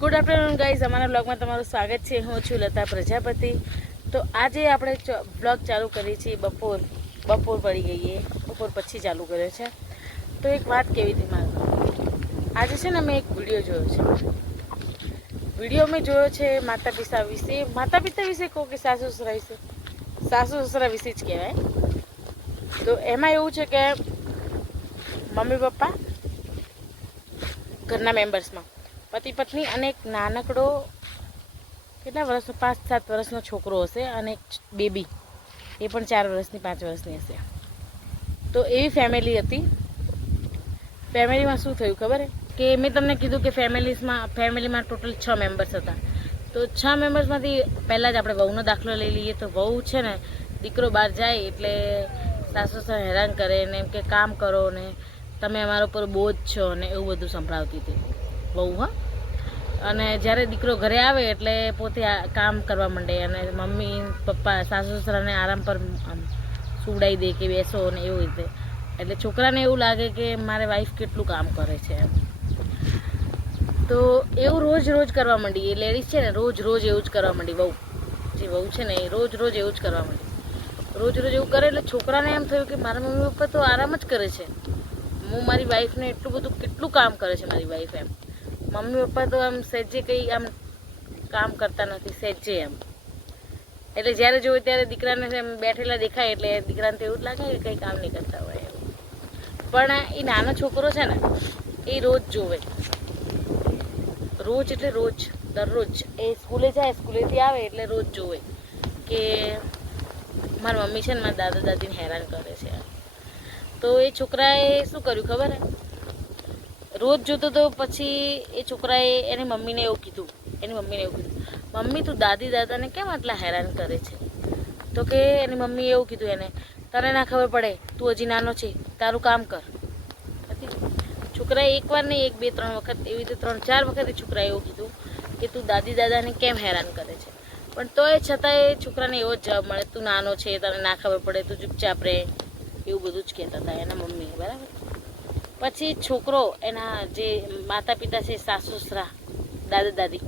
Good afternoon guys, અમારા બ્લોગમાં તમારું સ્વાગત છે. હું છું લતા પ્રજાપતિ. તો આજે આપણે બ્લોગ ચાલુ કરીએ છીએ બપોર પડી ગઈએ, બપોર પછી ચાલુ કર્યો છે. તો એક વાત કેવી હતી મારે, આજે છે ને મેં એક વિડીયો જોયો છે. વિડીયો મેં જોયો છે માતા પિતા વિશે કહો કે સાસુ સસરા વિશે? સાસુ સસરા વિશે જ કહેવાય. તો એમાં એવું છે કે મમ્મી પપ્પા, ઘરના મેમ્બર્સમાં પતિ પત્ની અને એક નાનકડો કેટલા વર્ષનો 5-7 વર્ષનો છોકરો હશે અને એક બેબી, એ પણ 4 વર્ષની 5 વર્ષની હશે. તો એવી ફેમિલી હતી. ફેમિલીમાં શું થયું ખબર કે મેં તમને કીધું કે ફેમિલીમાં ટોટલ 6 મેમ્બર્સ હતા. તો 6 મેમ્બર્સમાંથી પહેલાં જ આપણે વહુનો દાખલો લઈ લઈએ. તો વહુ છે ને, દીકરો બહાર જાય એટલે સાસુ સસરા હેરાન કરે ને એમ કે કામ કરો ને તમે અમારા ઉપર બોજ છો ને એવું બધું સંભળાવતી હતી વહુ. હા, અને જ્યારે દીકરો ઘરે આવે એટલે પોતે કામ કરવા માંડે અને મમ્મી પપ્પા સાસુ સસરાને આરામ પર સુવડાવી દે કે બેસો ને એવું રીતે. એટલે છોકરાને એવું લાગે કે મારે વાઈફ કેટલું કામ કરે છે એમ. તો એવું રોજ કરવા માંડી. એ લેડીઝ છે ને રોજ એવું જ કરવા માંડી. જે વહુ છે ને એ રોજ એવું જ કરવા માંડી. રોજ એવું કરે એટલે છોકરાને એમ થયું કે મારા મમ્મી પપ્પા તો આરામ જ કરે છે, હું મારી વાઈફને કેટલું કામ કરે છે મારી વાઈફ એમ. મમ્મી પપ્પા તો આમ સહેજે કંઈ આમ કામ કરતા નથી, સહેજે એમ. એટલે જ્યારે જોવે ત્યારે દીકરાને એમ બેઠેલા દેખાય એટલે દીકરાને તો એવું જ લાગે કે કંઈ કામ નહીં કરતા હોય એમ. પણ એ નાનો છોકરો છે ને એ રોજ જોવે, દરરોજ એ સ્કૂલે જાય, સ્કૂલેથી આવે એટલે રોજ જોવે કે મારી મમ્મી છે ને મારા દાદા દાદીને હેરાન કરે છે. તો એ છોકરાએ શું કર્યું ખબર હે? રોજ જોતો તો પછી એ છોકરાએ એની મમ્મીને એવું કીધું, મમ્મી તું દાદી દાદાને કેમ આટલા હેરાન કરે છે? તો કે એની મમ્મીએ એવું કીધું એને, તને ના ખબર પડે, તું હજી નાનો છે, તારું કામ કર. છોકરાએ એકવાર નહીં, 1, 2, 3 વખત, એવી રીતે 3-4 વખત એ છોકરાએ એવું કીધું કે તું દાદી દાદાને કેમ હેરાન કરે છે. પણ તોય છતાંય છોકરાને એવો જ જવાબ મળે, તું નાનો છે, તને ના ખબર પડે, તું ચૂપચાપ રહે, એવું બધું જ કહેતા હતા એના મમ્મી. બરાબર. પછી છોકરો, એના જે માતા પિતા છે, સાસુ સસરા, દાદા દાદી,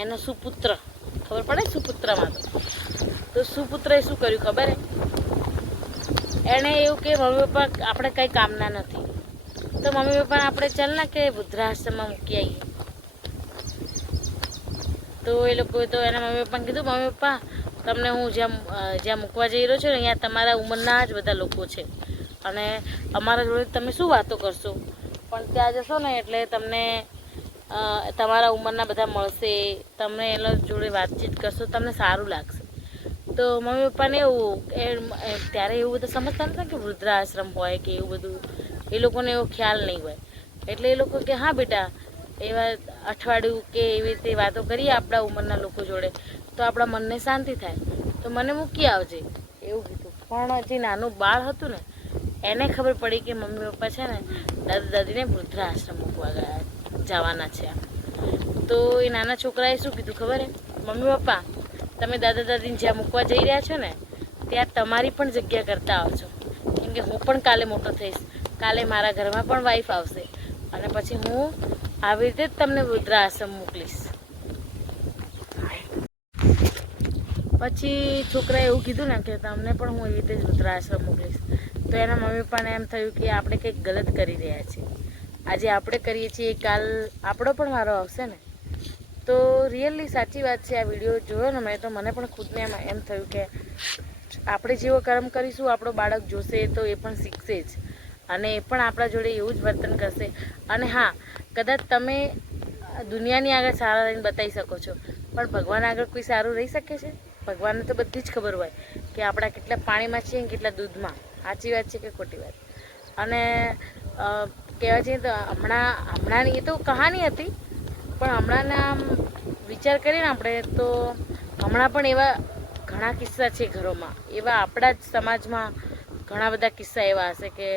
એનો સુપુત્ર, ખબર પડે સુપુત્રમાં? તો સુપુત્રએ શું કર્યું ખબર હે? એણે એવું કે મમ્મી પપ્પા આપણે કંઈ કામના નથી, તો મમ્મી પપ્પાને આપણે ચાલ ના કે વૃદ્ધાશ્રમમાં મૂકી આવીએ. તો એ લોકોએ તો એના મમ્મી પપ્પાને કીધું, મમ્મી પપ્પા તમને હું જ્યાં મૂકવા જઈ રહ્યો છું ને અહીંયા તમારા ઉંમરના જ બધા લોકો છે અને અમારા જોડે તમે શું વાતો કરશો, પણ ત્યાં જશો ને એટલે તમને તમારા ઉંમરના બધા મળશે, તમને એના જોડે વાતચીત કરશો, તમને સારું લાગશે. તો મમ્મી પપ્પાને એવું ત્યારે એવું બધું સમજતા નતા કે વૃદ્ધાશ્રમ હોય કે એવું બધું, એ લોકોને એવો ખ્યાલ નહીં હોય. એટલે એ લોકો કે હા બેટા, એવા અઠવાડિયું કે એવી રીતે વાતો કરીએ આપણા ઉંમરના લોકો જોડે તો આપણા મનને શાંતિ થાય, તો મને મૂકી આવજે, એવું કીધું. પણ જે નાનું બાળ હતું ને એને ખબર પડી કે મમ્મી પપ્પા છે ને દાદા દાદીને વૃદ્ધાશ્રમ મૂકવા જવાના છે. તો એ નાના છોકરાએ શું કીધું ખબર હે? મમ્મી પપ્પા તમે દાદા દાદીને જ્યાં મૂકવા જઈ રહ્યા છો ને ત્યાં તમારી પણ જગ્યા કરતા આવજો, કેમ કે હું પણ કાલે મોટો થઈશ, કાલે મારા ઘરમાં પણ વાઈફ આવશે અને પછી હું આવી રીતે જ તમને વૃદ્ધાશ્રમ મોકલીશ. પછી છોકરાએ એવું કીધું ને કે તમને પણ હું એવી રીતે જ વૃદ્ધાશ્રમ મોકલીશ. તો એના મમ્મી પપ્પાને એમ થયું કે આપણે કંઈક ગલત કરી રહ્યા છીએ. આજે આપણે કરીએ છીએ, કાલ આપણો પણ વારો આવશે ને. તો રિયલી સાચી વાત છે. આ વિડીયો જોયો ને મેં તો મને પણ ખુદને એમ થયું કે આપણે જેવો કર્મ કરીશું આપણો બાળક જોશે તો એ પણ શીખશે જ અને એ પણ આપણા જોડે એવું જ વર્તન કરશે. અને હા, કદાચ તમે દુનિયાની આગળ સારા રહીને બતાવી શકો છો, પણ ભગવાન આગળ કોઈ સારું રહી શકે છે? ભગવાનને તો બધી જ ખબર હોય કે આપણા કેટલા પાણીમાં છીએ ને કેટલા દૂધમાં. સાચી વાત છે કે ખોટી વાત? અને કહેવા જઈએ તો હમણાંની એ તો કહાની હતી, પણ હમણાંના આમ વિચાર કરીએ ને આપણે તો હમણાં પણ એવા ઘણા કિસ્સા છે ઘરોમાં, એવા આપણા જ સમાજમાં ઘણા બધા કિસ્સા એવા હશે કે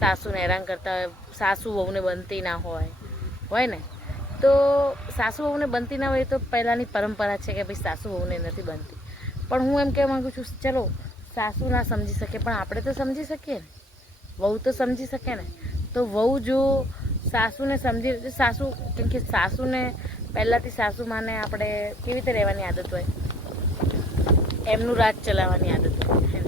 સાસુને હેરાન કરતા હોય, સાસુ વહુને બનતી ના હોય ને. તો સાસુ વહુને બનતી ના હોય તો પહેલાંની પરંપરા છે કે ભાઈ સાસુ વહુને નથી બનતી. પણ હું એમ કહેવા માગું છું, ચલો સાસુ ના સમજી શકે પણ આપણે તો સમજી શકીએ ને, વહુ તો સમજી શકે ને. તો વહુ જો સાસુને સમજી સાસુ, કેમ કે સાસુને પહેલાંથી સાસુમાને આપણે કેવી રીતે રહેવાની આદત હોય, એમનું રાજ ચલાવવાની આદત હોય,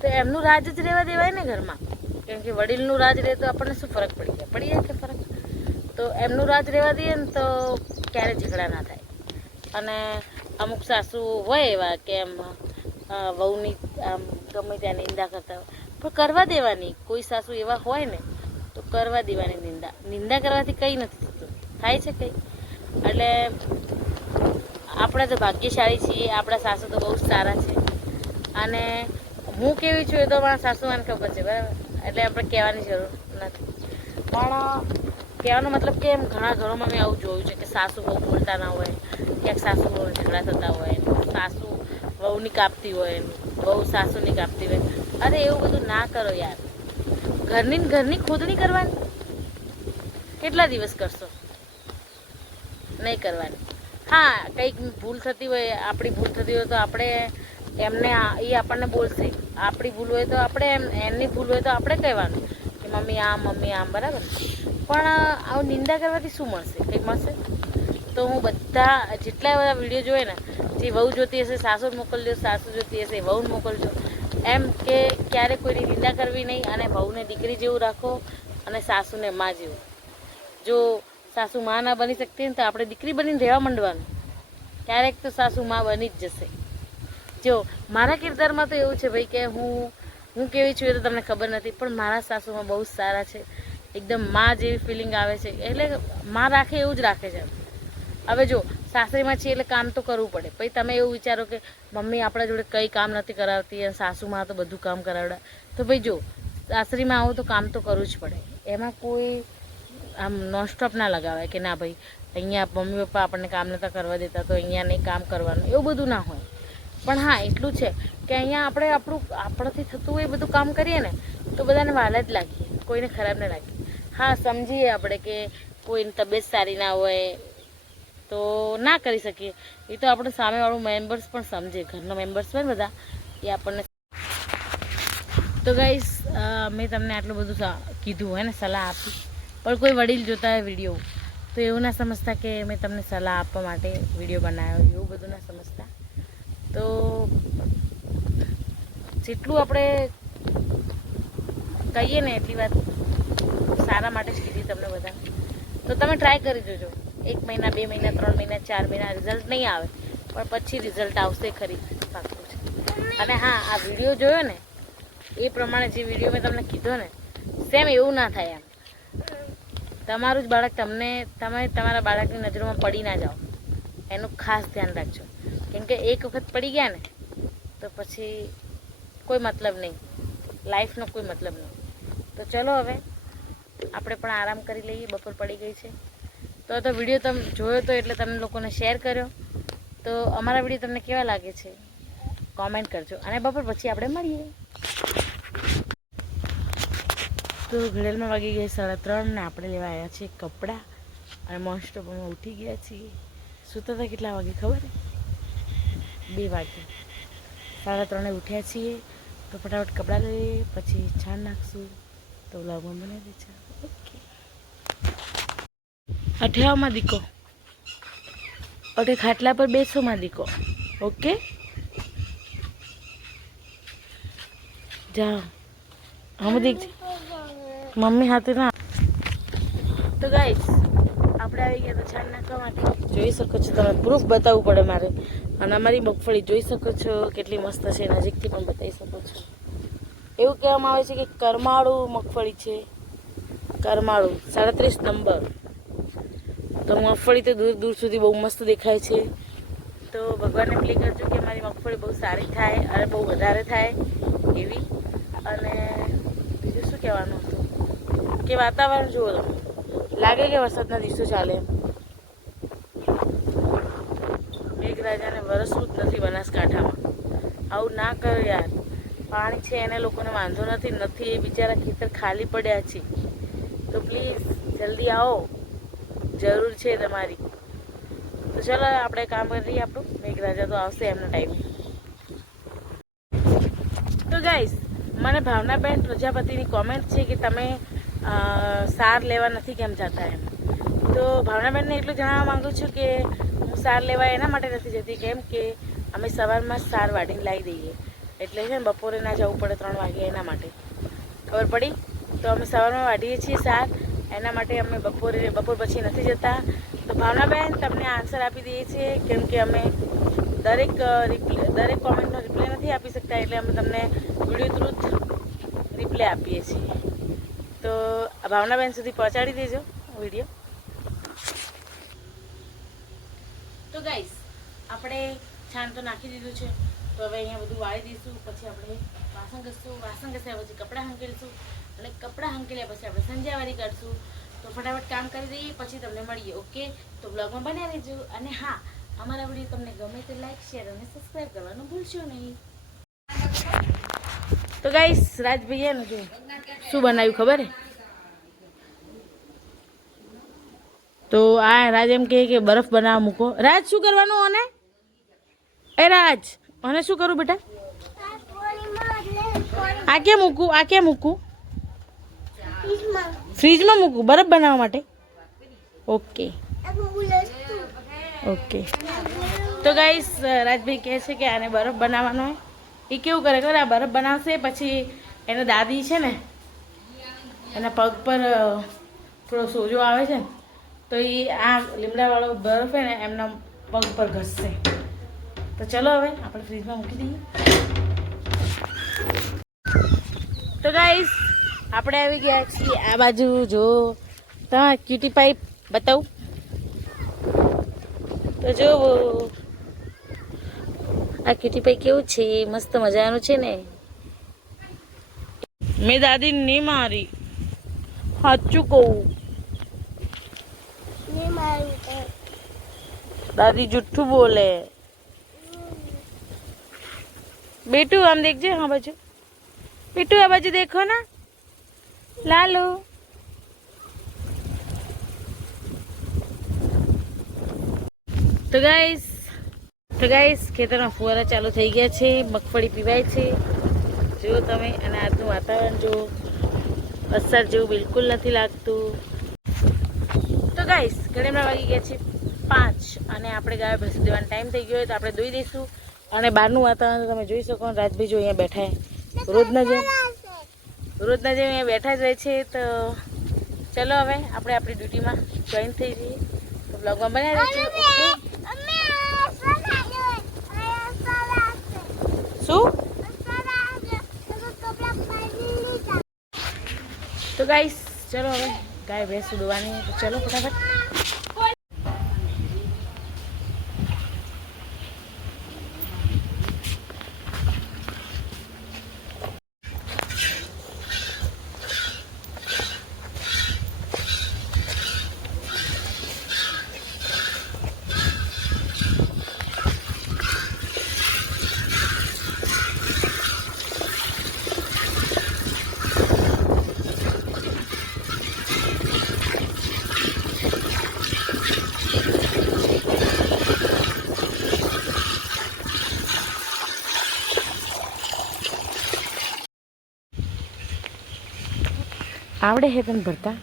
તો એમનું રાજ જ રહેવા દેવાય ને ઘરમાં. કેમ કે વડીલનું રાજ રહે તો આપણને શું ફરક પડી જાય કે ફરક. તો એમનું રાજ રહેવા દઈએ ને તો ક્યારેય ઝઘડા ના થાય. અને અમુક સાસુ હોય એવા કે એમ વહુની આમ ગમે ત્યાં નિંદા કરતા હોય, પણ કરવા દેવાની. કોઈ સાસુ એવા હોય ને તો કરવા દેવાની નિંદા કરવાથી કંઈ નથી થતું, થાય છે કંઈ. એટલે આપણે તો ભાગ્યશાળી છીએ, આપણા સાસુ તો બહુ જ સારા છે. અને હું કેવી છું એ તો મારા સાસુમાને ખબર છે, બરાબર. એટલે આપણે કહેવાની જરૂર નથી. પણ કહેવાનો મતલબ કે એમ ઘણા ઘરોમાં મેં આવું જોયું છે કે સાસુ બહુ બોલતા ના હોય, ક્યાંક સાસુ બહુ ઝઘડા થતા હોય, સાસુ વહુની કાપતી હોય, વહુ સાસુની કાપતી હોય. અરે એવું બધું ના કરો યાર. ઘરની ખોદણી કરવાની, કેટલા દિવસ કરશો? નહીં કરવાની. હા, કંઈક ભૂલ થતી હોય, આપણી ભૂલ થતી હોય તો આપણે એમને એ આપણને બોલશે. આપણી ભૂલ હોય તો આપણે એમની ભૂલ હોય તો આપણે કહેવાનું કે મમ્મી આમ, બરાબર. પણ આવું નિંદા કરવાથી શું મળશે? કંઈ મળશે? તો હું બધા જેટલા બધા વિડીયો જોઈએ ને, જે વહુ જોતી હશે સાસુ મોકલજો, સાસુ જોતી હશે વહુ મોકલજો, એમ કે ક્યારે કોઈની નિંદા કરવી નહીં. અને વહુને દીકરી જેવું રાખો અને સાસુને માં જેવું. જો સાસુ માં ના બની શકતી ને તો આપણે દીકરી બનીને રહેવા માંડવાનું. ક્યારેક તો સાસુ માં બની જ જશે. જો મારા કિરદારમાં તો એવું છે ભાઈ કે હું કેવી છું એ તો તમને ખબર નથી, પણ મારા સાસુમાં બહુ જ સારા છે. એકદમ માં જેવી ફિલિંગ આવે છે. એટલે માં રાખે એવું જ રાખે છે. હવે જો સાસરીમાં છીએ એટલે કામ તો કરવું પડે. પછી તમે એવું વિચારો કે મમ્મી આપણા જોડે કંઈ કામ નથી કરાવતી અને સાસુમાં તો બધું કામ કરાવડા, તો ભાઈ જો સાસરીમાં આવો તો કામ તો કરવું જ પડે. એમાં કોઈ આમ નોનસ્ટોપ ના લગાવાય કે ના ભાઈ અહીંયા મમ્મી પપ્પા આપણને કામ નહોતા કરવા દેતા તો અહીંયા નહીં કામ કરવાનું, એવું બધું ના હોય. પણ હા, એટલું છે કે અહીંયા આપણે આપણાથી થતું હોય એ બધું કામ કરીએ ને તો બધાને વાલા જ લાગીએ, કોઈને ખરાબ ના લાગીએ. હા, સમજીએ આપણે કે કોઈની તબિયત સારી ના હોય તો ના કરી શકીએ. એ તો આપણે સામેવાળું મેમ્બર્સ પણ સમજે, ઘરના મેમ્બર્સ હોય બધા એ આપણને. તો ગાઈસ, મેં તમને આટલું બધું કીધું હોય ને, સલાહ આપી. પણ કોઈ વડીલ જોતા હોય વિડીયો તો એવું ના સમજતા કે મેં તમને સલાહ આપવા માટે વિડીયો બનાવ્યો, એવું બધું ના સમજતા. તો જેટલું આપણે કહીએ ને એટલી વાત સારા માટે જ કીધી તમને બધા. તો તમે ટ્રાય કરી જોજો. 1 મહિના, 2 મહિના, 3 મહિના, 4 મહિના રિઝલ્ટ નહીં આવે પણ પછી રિઝલ્ટ આવશે ખરી, પાક્કું છે. અને હા, આ વિડીયો જોયો ને એ પ્રમાણે જે વિડીયો મેં તમને કીધો ને સેમ એવું ના થાય. એમ તમારું જ બાળક તમે તમારા બાળકની નજરોમાં પડી ના જાઓ, એનું ખાસ ધ્યાન રાખજો. કેમ કે એક વખત પડી ગયા ને તો પછી કોઈ મતલબ નહીં, લાઈફનો કોઈ મતલબ નહીં. તો ચલો હવે આપણે પણ આરામ કરી લઈએ, બપોર પડી ગઈ છે. તો વિડીયો તમે જોયો તો એટલે તમે લોકોને શેર કર્યો. તો અમારા વિડીયો તમને કેવા લાગે છે કોમેન્ટ કરજો. અને બપોર પછી આપણે મળીએ. તો ઘડિયાળમાં વાગી ગઈ 3:30 ને આપણે લેવા આવ્યા છીએ કપડાં અને મોસ્ટ ઓફ અમે ઉઠી ગયા છીએ. સૂતા હતા કેટલા વાગે ખબર? 2 વાગે. 3:30 ઉઠ્યા છીએ તો ફટાફટ કપડાં લઈએ, પછી છાણ નાખશું તો વ્લોગમાં બનાવી દે છે. ઓકે, અઠ્યામાં દીકો અઠે ખાટલા પર બેસોમાં દીકો. ઓકે, જાઓ હમ દીક મમ્મી હાથે ના. તો ગાઈસ, આપણે આવી ગયા તો છાણ નાખવા માટે. જોઈ શકો છો તમે, પ્રૂફ બતાવવું પડે મારે. અને અમારી મગફળી જોઈ શકો છો કેટલી મસ્ત છે, નજીકથી પણ બતાવી શકો છો. એવું કહેવામાં આવે છે કે કરમાળું મગફળી છે, કરમાળું 37 નંબર. તો મગફળી તો દૂર દૂર સુધી બહુ મસ્ત દેખાય છે. તો ભગવાનને પ્લે કરજો કે મારી મગફળી બહુ સારી થાય અને બહુ વધારે થાય એવી. અને બીજું શું કહેવાનું હતું કે વાતાવરણ જુઓ તમે, લાગે કે વરસાદના દિવસો ચાલે. મેઘરાજાને વરસવું જ નથી બનાસકાંઠામાં. આવું ના કરો યાર. પાણી છે એને લોકોને વાંધો નથી, એ બિચારા ખેતર ખાલી પડ્યા છે. તો પ્લીઝ જલ્દી આવો, જરૂર છે તમારી. તો ચલો આપણે કામ કરીએ આપણું. મેઘરાજા તો આવશે એમનો ટાઈમે. તો ગાઈસ, મને ભાવનાબેન પ્રજાપતિની કોમેન્ટ છે કે તમે સાર લેવા નથી કેમ જતા એમ. તો ભાવનાબેનને એટલું જણાવવા માગું છું કે હું સાર લેવા એના માટે નથી જતી, કેમ કે અમે સવારમાં સાર વાટીને લાવી દઈએ, એટલે છે ને બપોરે ના જવું પડે 3 વાગે, એના માટે ખબર પડી. તો અમે સવારમાં વાટીએ છીએ સાર, એના માટે અમે બપોર પછી નથી જતા. તો ભાવનાબેન તમને આન્સર આપી દઈએ છીએ, કેમ કે અમે દરેક કોમેન્ટનો રિપ્લાય નથી આપી શકતા, એટલે અમે તમને વિડીયો થ્રુ રિપ્લાય આપીએ છીએ. તો ભાવનાબેન સુધી પહોંચાડી દેજો વિડીયો. તો ગાઈસ આપણે છાણ તો નાખી દીધું છે, તો હવે અહીંયા બધું વાળી દઈશું. પછી આપણે વાસણ ઘસીશું, વાસણ ઘસ્યા પછી કપડાં હંકેલીશું, અને કપડાં હંકેલ્યા પછી આપણે સંધ્યાવારી કાઢશું. તો ફટાફટ કામ કરી દઈએ, પછી તમને મળીએ. ઓકે, તો બ્લોગમાં બન્યા રહેજો. અને હા, અમારા વિડીયો તમને ગમે તો લાઈક, શેર અને સબસ્ક્રાઈબ કરવાનું ભૂલશો નહીં. તો ગાઈસ રાજભાઈએ ને જો શું બનાવ્યું ખબર હે? તો આ રાજ એમ કહે કે બરફ બનાવવા મૂકો. રાજ શું કરવાનું? અને એ રાજ, અને શું કરું બેટા? આ ક્યાં મૂકું? આ ક્યાં મૂકું? ફ્રીજમાં મૂકું બરફ બનાવવા માટે? Okay okay. તો ગાઈસ રાજભાઈ કહે છે કે આને બરફ બનાવવાનો હોય. એ કેવું કરે ખબર? આ બરફ બનાવશે, પછી એના દાદી છે ને એના પગ પર થોડો સોજો આવે છે ને, તો એ આ લીમડાવાળો બરફ છે ને એમના પગ પર ઘસશે. તો ચલો હવે આપણે ફ્રીજમાં મૂકી દઈએ. તો ગાઈસ આપણે આવી ગયા છીએ આ બાજુ. જો તમારા ક્યુટી પાઇપ બતાવું તો જો આ ક્યુટી પાઇપ કેવું છે, મસ્ત મજાનું છે ને. મેં દાદી નહીં મારી, સાચું કહું. दादी जुट्ठू बोले. बेटू हम देखजे. हाँ बाजू बेटू, आ बाजू देखो ना. लालो तो गाइस ખેતરમાં ફુવારા ચાલુ થઈ ગયા છે, મગફળી પીવાય છે. જો તમે, અને આજનું વાતાવરણ જો વરસાદ જેવું બિલકુલ નથી લાગતું. તો ગાઈસ ઘડીમાં વાગી ગયા છે 5, અને આપણે ગાય ભેંસ દેવાનો ટાઈમ થઈ ગયો હોય તો આપણે દોઈ દઈશું. અને બહારનું વાતાવરણ તમે જોઈ શકો. રાજભાઈ જો અહીંયા બેઠા છે, રોજના જેમ અહીંયા બેઠા જ રહે છે. તો ચલો હવે આપણે આપણી ડ્યુટીમાં જોઈન થઈ જઈએ. તો બ્લોગમાં બન્યા રહેજો. શું? તો ગાઈસ ચલો હવે ગાય ભેંસ દોવાની. તો ચલો ફટાફટ. આવડે હે તને ભરતા?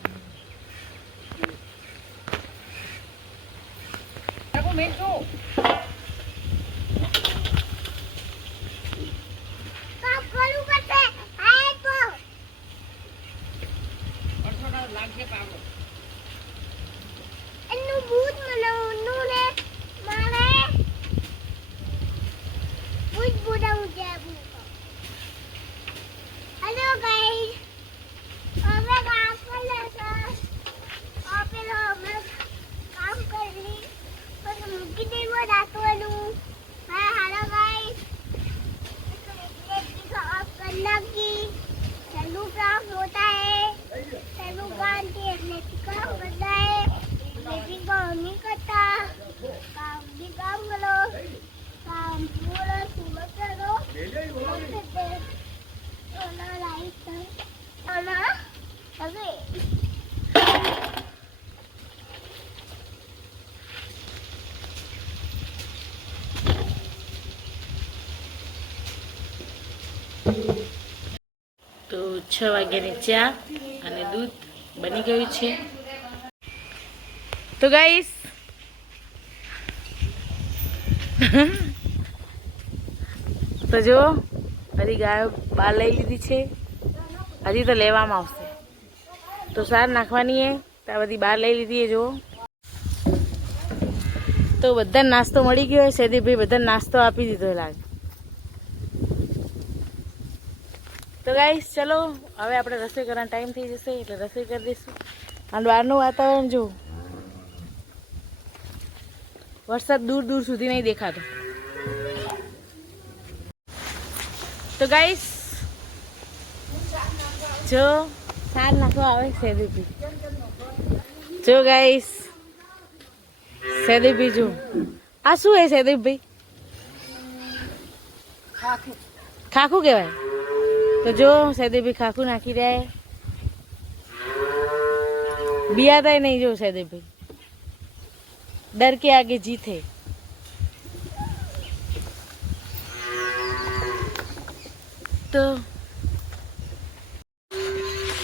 તો 6 વાગ્યાની ચા અને દૂધ બની ગયું છે. તો ગાઈસ તો જો હજી ગાયો બહાર લઈ લીધી છે, હજી તો લેવામાં આવશે. તો સાર નાખવાની છે તો આ બધી બહાર લઈ લીધી છે. જુઓ તો બધા નાસ્તો મળી ગયો હોય. સૈદીભાઈ બધા નાસ્તો આપી દીધો લાગે. તો ગાઈસ ચલો હવે આપણે રસોઈ કરવાનો ટાઈમ થઈ જશે એટલે રસોઈ કરી દઈશું. અને બહારનું વાતાવરણ જો, વરસાદ દૂર દૂર સુધી નહીં દેખાતો. તો ગાઈસ જો સાર નાખવા આવે સૈદીભાઈ. જો ગાઈસ સૈદીભાઈ જો આ શું હે સૈદીભાઈ? ખાખું કહેવાય. તો જો સૈદીભાઈ ખાખું નાખી રહ્યા. બિયાતા નહીં. જો સૈદીભાઈ डर के आगे जीत है.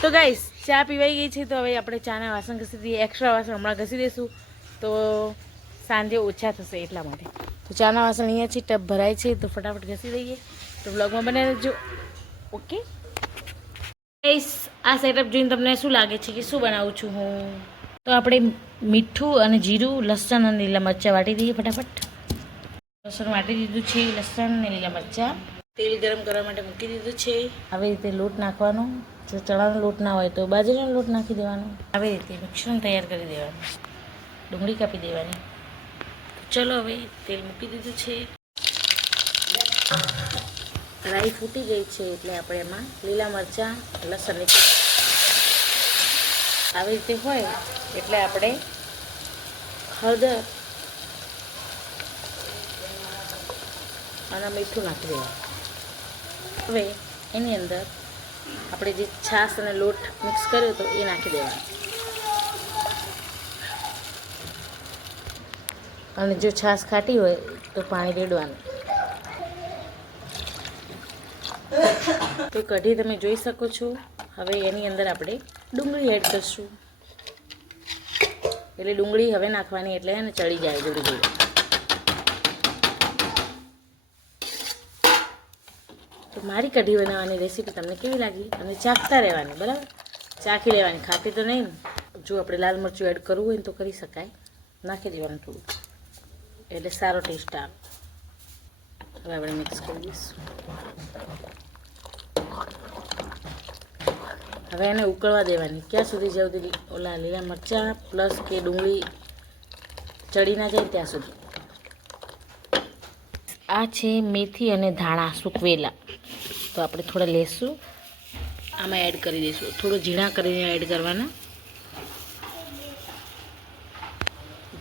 તો ગાઈસ ચા પીવાઈ ગઈ છે. તો હવે આપણે ચાના વાસણ ઘસી દઈએ. એક્સ્ટ્રા વાસણ હમણાં ઘસી દઈશું તો સાંજે ઓછા થશે એટલા માટે. તો ચાના વાસણ અહીંયા છે, ટબ ભરાય છે તો ફટાફટ ઘસી દઈએ. તો બ્લોગમાં બને રહેજો. ઓકે ગાઈસ આ સેટઅપ જોઈને તમને શું લાગે છે કે શું બનાવું છું હું? તો આપણે મીઠું અને જીરું, લસણ અને લીલા મરચાં વાટી દઈએ ફટાફટ. લસણ વાટી દીધું છે, લસણ અને લીલા મરચાં. તેલ ગરમ કરવા માટે મૂકી દીધું છે. આવી રીતે લોટ નાખવાનો. જો ચણાનો લોટ ના હોય તો બાજરીનો લોટ નાખી દેવાનો. આવી રીતે મિશ્રણ તૈયાર કરી દેવાનું. ડુંગળી કાપી દેવાની. ચલો હવે તેલ મૂકી દીધું છે. રાઈ ફૂટી ગઈ છે એટલે આપણે એમાં લીલા મરચાં, લસણ આવી રીતે હોય એટલે આપણે હળદર અને મીઠું નાખી દેવાનું. હવે એની અંદર આપણે જે છાશ અને લોટ મિક્સ કર્યો હતો એ નાખી દેવાનો. અને જો છાશ ખાટી હોય તો પાણી રેડવાનું. તો કઢી તમે જોઈ શકો છો. હવે એની અંદર આપણે ડુંગળી એડ કરીશું. એટલે ડુંગળી હવે નાખવાની એટલે એને ચડી જાય જોડી જોડી. તો મારી કઢી બનાવવાની રેસીપી તમને કેવી લાગી? અને ચાખતા રહેવાની, બરાબર? ચાખી લેવાની, ખાતી તો નહીં. જો આપણે લાલ મરચું એડ કરવું હોય ને તો કરી શકાય. નાખી દેવાનું થોડું એટલે સારો ટેસ્ટ આવે. હવે આપણે મિક્સ કરી દઈશું. હવે એને ઉકળવા દેવાની ક્યાં સુધી જ્યાં સુધી ઓલા લીલા મરચાં પ્લસ કે ડુંગળી ચડી ના જાય ત્યાં સુધી. આ છે મેથી અને ધાણા સૂકવેલા. તો આપણે થોડા લેશું, આમાં એડ કરી દઈશું. થોડું ઝીણા કરીને એડ કરવાના,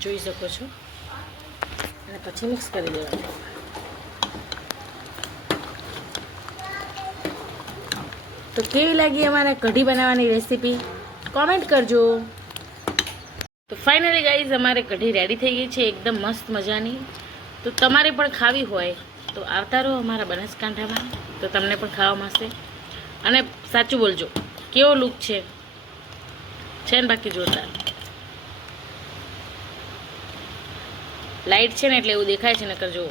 જોઈ શકો છો. અને પછી મિક્સ કરી દેવાનું. તો કેવી લાગી અમારે કઢી બનાવવાની રેસીપી કોમેન્ટ કરજો. તો ફાઇનલી ગાઈઝ અમારે કઢી રેડી થઈ ગઈ છે એકદમ મસ્ત મજાની. તો તમારે પણ ખાવી હોય તો આવતા રહો અમારા બનાસકાંઠામાં, તો તમને પણ ખાવા મળશે. અને સાચું બોલજો, કેવો લુક છે ને બાકી જોરદાર. લાઇટ છે ને એટલે એવું દેખાય છે, નકર જુઓ.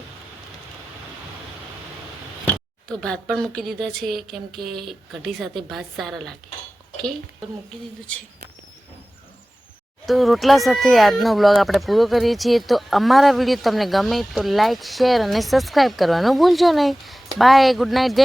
તો ભાત પણ મૂકી દીધા છે કેમ કે કઢી સાથે ભાત સારા લાગે. ઓકે મૂકી દીધું છે. તો રોટલા સાથે આજનો બ્લોગ આપણે પૂરો કરીએ છીએ. તો અમારા વિડીયો તમને ગમે તો લાઇક, શેર અને સબસ્ક્રાઈબ કરવાનું ભૂલજો નહીં. બાય, ગુડ નાઇટ, જય